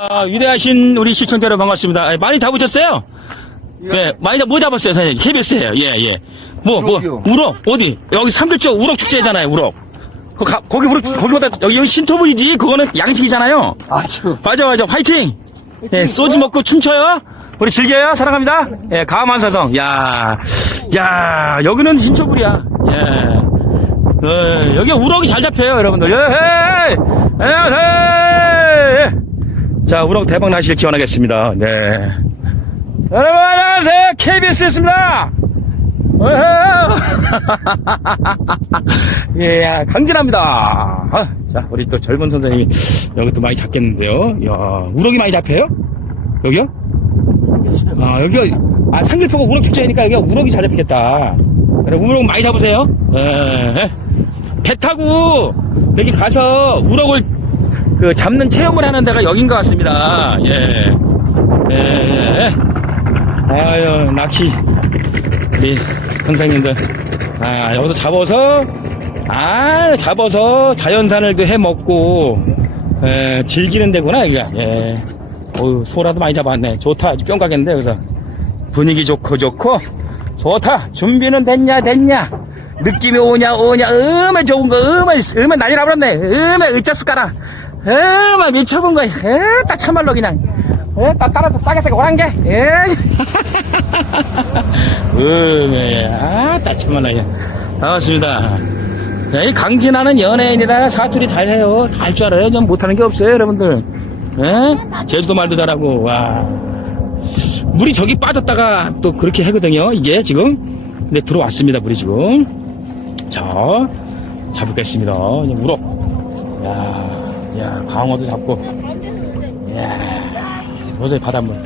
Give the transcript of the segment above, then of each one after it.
아, 위대하신 우리 시청자 여러분 반갑습니다. 아, 많이 잡으셨어요? 네, 많이 잡, 뭐 잡았어요, 사장님? KBS예요 예, 예. 뭐, 뭐, 우럭이요. 우럭, 어디? 여기 삼겹살 우럭 축제잖아요, 우럭. 거, 가, 거기 우럭, 거기보다, 여기, 여기 신토불이지, 그거는 양식이잖아요. 아주 맞아, 맞아, 화이팅! 예, 소주 먹고 춤춰요? 우리 즐겨요? 사랑합니다? 예, 가만사성. 야, 야, 여기는 신토불이야. 예. 어, 여기 우럭이 잘 잡혀요, 여러분들. 예, 예, 예, 예. 자, 우럭 대박 나시길 기원하겠습니다. 네. 여러분, 안녕하세요. KBS였습니다. 예, 강진합니다. 아, 자, 우리 또 젊은 선생님이 여기 또 많이 잡겠는데요. 이야, 우럭이 많이 잡혀요? 여기요? 아, 여기가, 아, 상길포가 우럭 축제니까 여기가 우럭이 잘 잡히겠다. 우럭 많이 잡으세요. 예. 배 타고 여기 가서 우럭을 그 잡는 체험을 하는 데가 여긴 것 같습니다. 예. 예. 아유, 낚시. 우리 선생님들. 아, 여기서 잡아서, 아, 잡아서 자연산을도 해 먹고, 예, 즐기는 데구나, 여기가. 예. 어우, 소라도 많이 잡았네. 좋다. 뿅 가겠는데, 여기서. 분위기 좋고, 좋고, 좋다. 준비는 됐냐, 됐냐. 느낌이 오냐, 오냐, 음에 좋은 거, 음에, 음에 난리 나버렸네. 음에 으짜 스 까라. 음에 미쳐본 거야. 에따, 참말로 그냥. 에따, 따라서 싸게 싸게 오란 게. 예. 음에, 아따, 참말로 그냥. 반갑습니다. 야, 이 강진하는 연예인이라 사투리 잘해요. 다 할 줄 알아요. 좀 못하는 게 없어요, 여러분들. 예? 제주도 말도 잘하고, 와. 물이 저기 빠졌다가 또 그렇게 하거든요. 이게 지금. 근데 들어왔습니다, 물이 지금. 자, 잡겠습니다. 우럭. 야, 야, 강어도 잡고. 야, 보세요, 바닷물.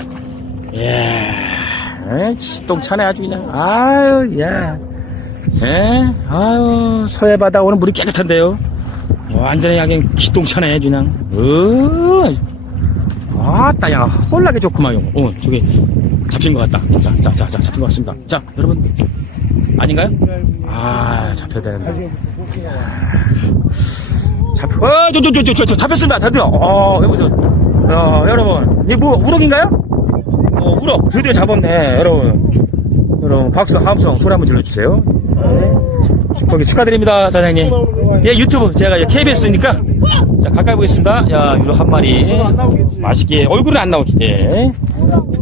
야, 시동차네 아주 그냥. 아유, 야. 예? 아유, 서해 바다 오늘 물이 깨끗한데요. 완전히 그냥 기똥차네, 그냥. 어, 아따, 야, 홀라게 좋구만, 요 어, 저기, 잡힌 것 같다. 자, 자, 자, 자, 잡힌 것 같습니다. 자, 여러분. 아닌가요? 아, 잡혀야 되는데. 잡혀, 어, 저, 저, 저, 저, 저, 저, 잡혔습니다. 드디어. 어, 여보세요. 어, 여러분. 이게 뭐, 우럭인가요? 어, 우럭. 드디어 잡았네, 여러분. 여러분, 박수, 함성, 소리 한번 질러주세요. 거기 축하드립니다, 사장님. 예, 유튜브. 제가 KBS니까. 자, 가까이 보겠습니다. 야, 유로 한 마리. 맛있게. 얼굴은 안 나오게. 예.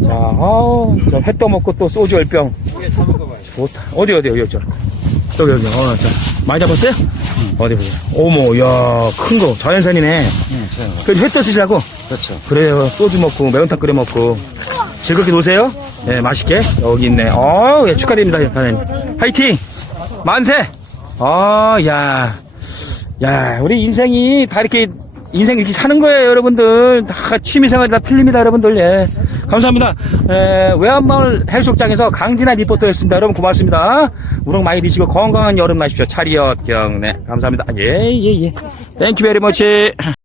자, 어, 회 떠먹고 또 소주 열병. 좋다. 어디, 어디, 여기, 저. 저기, 여기. 어, 자. 많이 잡았어요? 어디 보세요. 어머, 야, 큰 거. 자연산이네. 그회 떠시려고? 그렇죠. 그래요. 소주 먹고, 매운탕 끓여 먹고. 즐겁게 노세요. 예, 맛있게. 여기 있네. 어, 예, 축하드립니다, 사장님. 화이팅! 만세! 어, 야. 야, 우리 인생이 다 이렇게, 인생 이렇게 사는 거예요, 여러분들. 다 취미생활이 다 틀립니다, 여러분들. 예. 감사합니다. 에, 외환마을 해수욕장에서 강진아 리포터였습니다. 여러분 고맙습니다. 우럭 많이 드시고 건강한 여름 마십시오. 차리엇 경네. 감사합니다. 예, 예, 예. 땡큐 베리 머치.